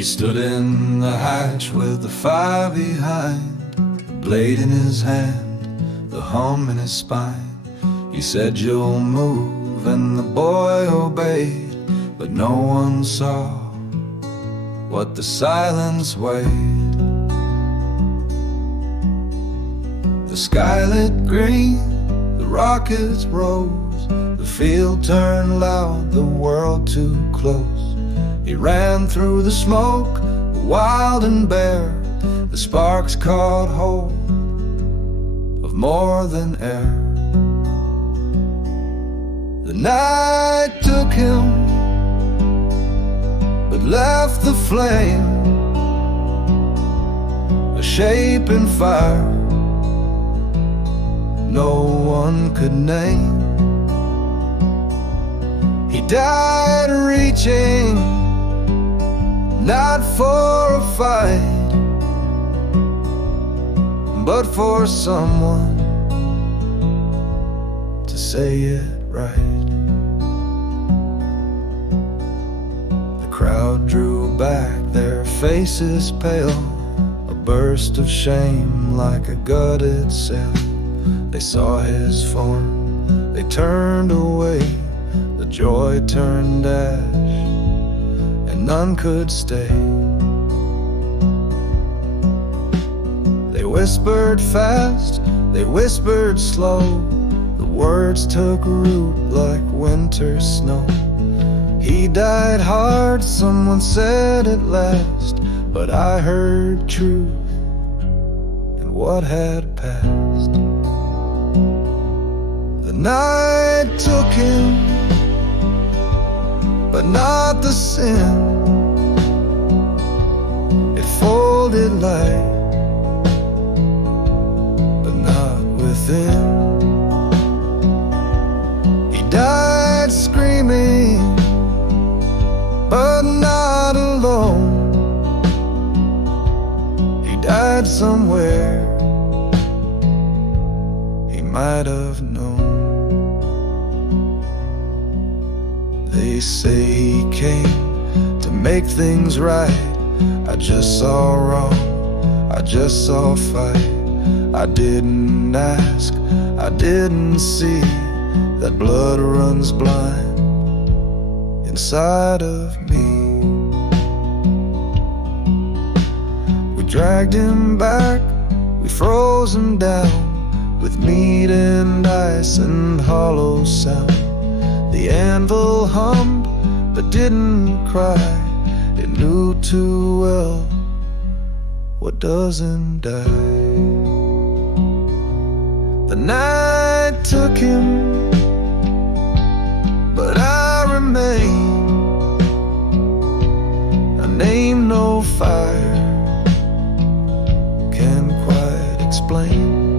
He stood in the hatch with the fire behind, the blade in his hand, the hum in his spine. He said, "You'll move," and the boy obeyed, but no one saw what the silence weighed. The sky lit green, the rockets rose, the field turned loud, the world too close. He ran through the smoke, wild and bare. The sparks caught hold of more than air. The night took him, but left the flame, a shape in fire no one could name. He died reaching, not for a fight, but for someone to say it right. The crowd drew back, their faces pale, a burst of shame like a gutted sail. They saw his form, they turned away, the joy turned ash, and none could stay. They whispered fast, they whispered slow, the words took root like winter snow. He died hard, someone said at last, but I heard truth in what had passed. The night took him, but not the sin. It folded light, but not within. He died screaming, but not alone. He died somewhere he might have known. They say he came to make things right. I just saw wrong, I just saw fight. I didn't ask, I didn't see that blood runs blind inside of me. We dragged him back, we froze him down, with meat and ice and hollow sound. The anvil hummed, but didn't cry. It knew too well what doesn't die. The night took him, but I remain, a name no fire can quite explain.